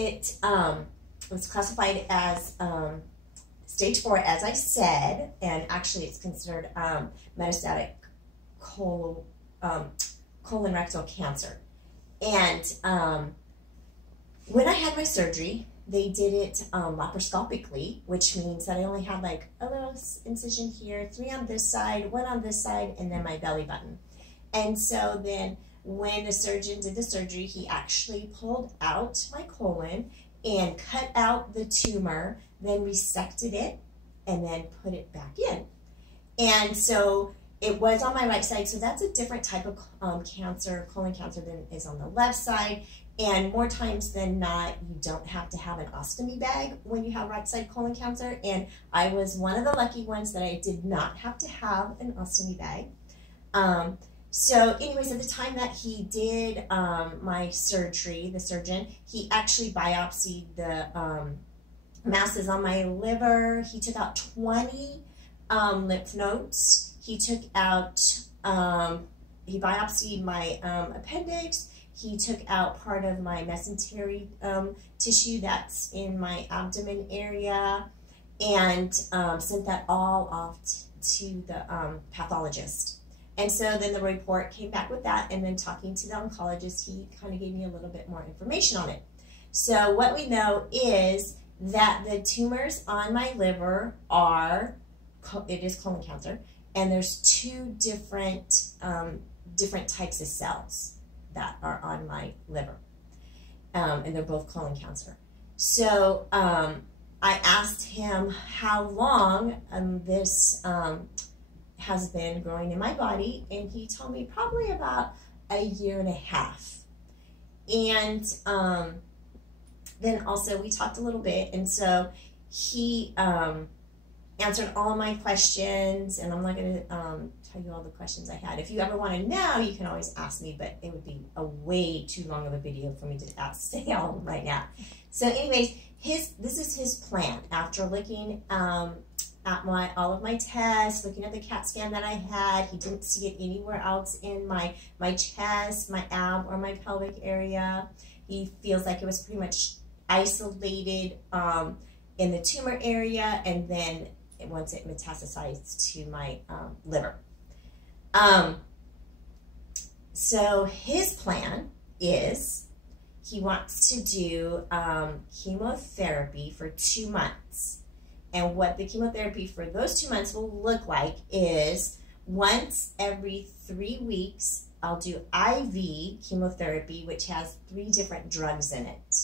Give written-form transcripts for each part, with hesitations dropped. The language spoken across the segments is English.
it was classified as stage 4, as I said, and actually it's considered metastatic colorectal cancer. And when I had my surgery, they did it laparoscopically, which means that I only had like a little incision here, 3 on this side, 1 on this side, and then my belly button. And so then when the surgeon did the surgery, he actually pulled out my colon and cut out the tumor, then resected it, and then put it back in. And so it was on my right side, so that's a different type of cancer, colon cancer, than is on the left side. And more times than not, you don't have to have an ostomy bag when you have right side colon cancer. And I was one of the lucky ones that I did not have to have an ostomy bag. So anyways, at the time that he did my surgery, the surgeon, he actually biopsied the masses on my liver. He took out 20 lymph nodes. He took out, he biopsied my appendix. He took out part of my mesentery tissue that's in my abdomen area, and sent that all off to the pathologist. And so then the report came back with that, and then talking to the oncologist, he kind of gave me a little bit more information on it. So what we know is that the tumors on my liver are, it is colon cancer, and there's 2 different types of cells that are on my liver, and they're both colon cancer. So I asked him how long this has been growing in my body, and he told me probably about a 1.5 years. And then also we talked a little bit, and so he answered all of my questions, and I'm not going to tell you all the questions I had. If you ever want to know, you can always ask me, but it would be a way too long of a video for me to say all right now. So anyways, this is his plan. After looking at all of my tests, looking at the CAT scan that I had, he didn't see it anywhere else in my chest, my ab, or my pelvic area. He feels like it was pretty much isolated in the tumor area, and then once it metastasized to my liver. So his plan is he wants to do chemotherapy for 2 months. And what the chemotherapy for those 2 months will look like is once every 3 weeks, I'll do IV chemotherapy, which has 3 different drugs in it.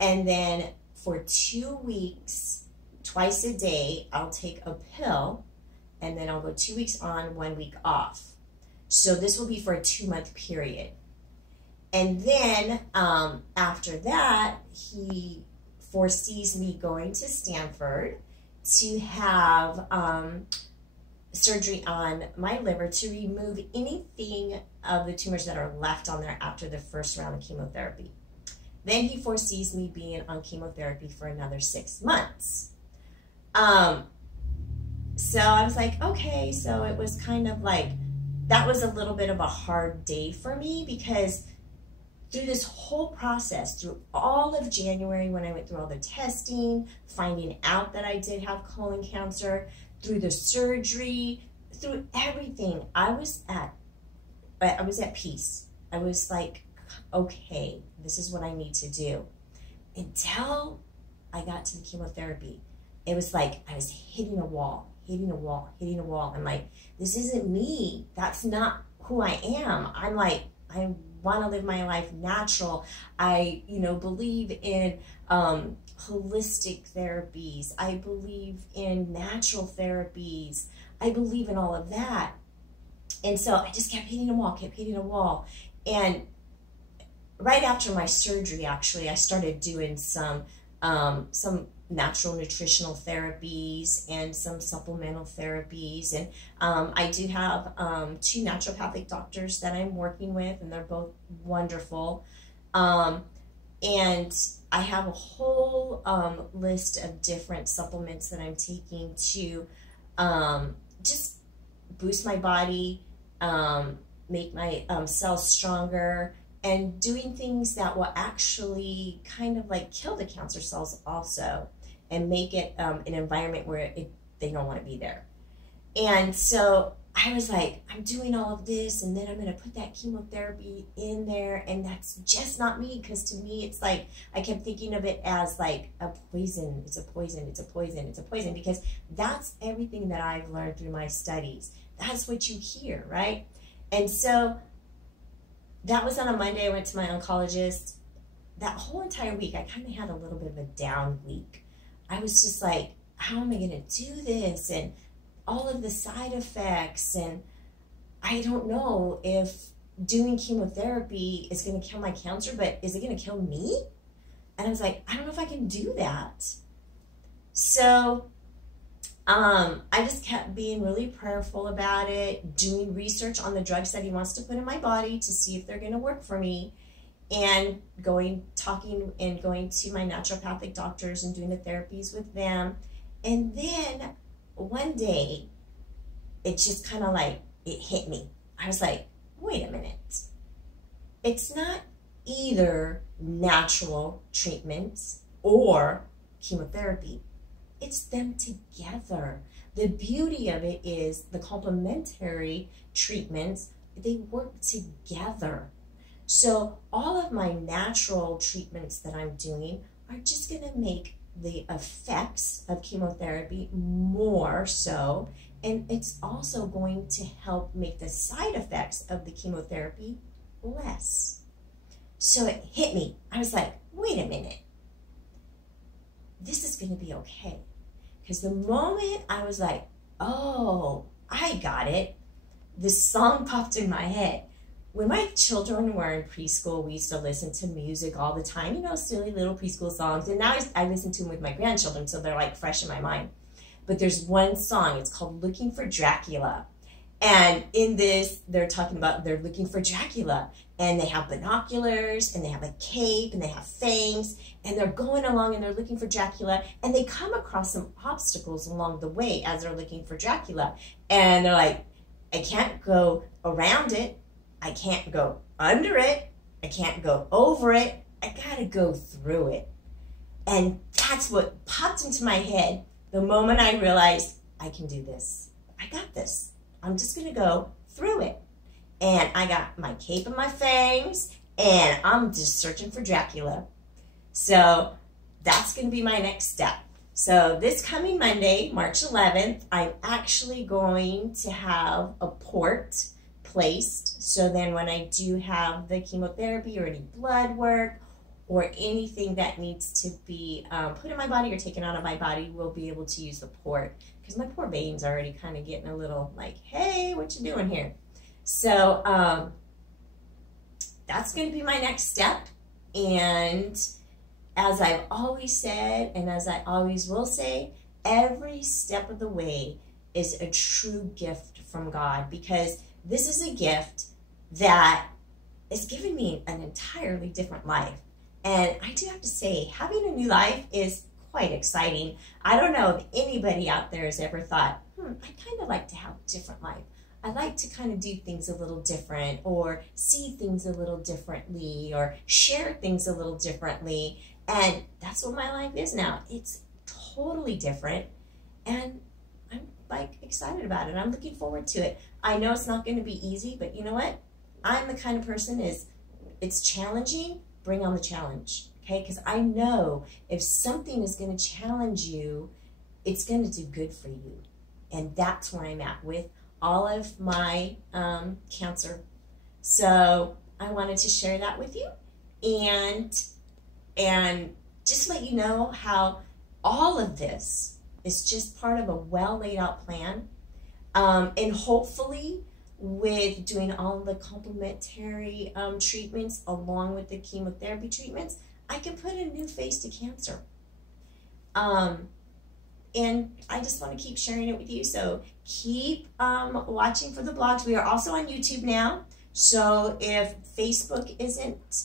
And then for 2 weeks, twice a day, I'll take a pill, and then I'll go 2 weeks on, 1 week off. So this will be for a 2-month period. And then after that, he foresees me going to Stanford to have surgery on my liver to remove anything of the tumors that are left on there after the first round of chemotherapy. Then he foresees me being on chemotherapy for another 6 months. So I was like, okay, so it was kind of like, that was a little bit of a hard day for me, because through this whole process, through all of January when I went through all the testing, finding out that I did have colon cancer, through the surgery, through everything, I was at peace. I was like, okay, this is what I need to do. Until I got to the chemotherapy. It was like I was hitting a wall, hitting a wall, hitting a wall. I'm like, this isn't me. That's not who I am. I'm like, I want to live my life natural. I, believe in holistic therapies. I believe in natural therapies. I believe in all of that. And so I just kept hitting a wall, kept hitting a wall. And right after my surgery, actually, I started doing some natural nutritional therapies and some supplemental therapies. And I do have 2 naturopathic doctors that I'm working with, and they're both wonderful. And I have a whole list of different supplements that I'm taking to just boost my body, make my cells stronger, and doing things that will actually kind of like kill the cancer cells also and make it an environment where they don't want to be there. And so I was like, I'm doing all of this, and then I'm going to put that chemotherapy in there, and that's just not me, because to me, it's like, I kept thinking of it as like a poison. It's a poison, it's a poison, it's a poison, because that's everything that I've learned through my studies. That's what you hear, right? And so that was on a Monday. I went to my oncologist. That whole entire week, I kind of had a little bit of a down week. I was just like, how am I going to do this? And all of the side effects, and I don't know if doing chemotherapy is going to kill my cancer, but is it going to kill me? And I was like, I don't know if I can do that. So I just kept being really prayerful about it, doing research on the drugs that he wants to put in my body to see if they're going to work for me, and talking and going to my naturopathic doctors and doing the therapies with them. And then one day, it just kind of like, it hit me. I was like, wait a minute. It's not either natural treatments or chemotherapy. It's them together. The beauty of it is the complementary treatments, they work together. So all of my natural treatments that I'm doing are just going to make the effects of chemotherapy more so, and it's also going to help make the side effects of the chemotherapy less. So it hit me. I was like, wait a minute. This is going to be okay. Because the moment I was like, oh, I got it, this song popped in my head. When my children were in preschool, we used to listen to music all the time, you know, silly little preschool songs. And now I listen to them with my grandchildren, so they're like fresh in my mind. But there's one song, it's called Looking for Dracula. And in this, they're talking about they're looking for Dracula. And they have binoculars, and they have a cape, and they have fangs. And they're going along, and they're looking for Dracula. And they come across some obstacles along the way as they're looking for Dracula. And they're like, I can't go around it. I can't go under it. I can't go over it. I gotta go through it. And that's what popped into my head the moment I realized I can do this. I got this. I'm just gonna go through it. And I got my cape and my fangs, and I'm just searching for Dracula. So that's gonna be my next step. So this coming Monday, March 11th, I'm actually going to have a port placed, so then when I do have the chemotherapy or any blood work or anything that needs to be put in my body or taken out of my body, we'll be able to use the port, because my poor veins are already kind of getting a little like, hey, what you doing here? So that's going to be my next step. And as I've always said, and as I always will say, every step of the way is a true gift from God, because this is a gift that is giving me an entirely different life. And I do have to say, having a new life is quite exciting. I don't know if anybody out there has ever thought, I'd kind of like to have a different life. I like to kind of do things a little different, or see things a little differently, or share things a little differently. And that's what my life is now. It's totally different. And I'm like excited about it. I'm looking forward to it. I know it's not going to be easy, but you know what? I'm the kind of person it's challenging, bring on the challenge, okay? Because I know if something is going to challenge you, it's going to do good for you. And that's where I'm at with all of my cancer. So I wanted to share that with you, and just let you know how all of this is just part of a well laid out plan. And hopefully with doing all the complementary treatments along with the chemotherapy treatments, I can put a new face to cancer. And I just want to keep sharing it with you. So keep watching for the blogs. We are also on YouTube now. So if Facebook isn't,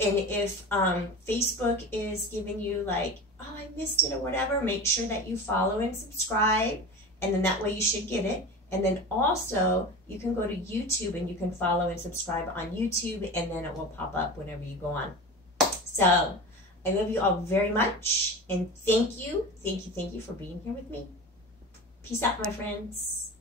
and if Facebook is giving you like, oh, I missed it or whatever, make sure that you follow and subscribe. And then that way you should get it. And then also, you can go to YouTube and you can follow and subscribe on YouTube, and then it will pop up whenever you go on. So, I love you all very much, and thank you for being here with me. Peace out, my friends.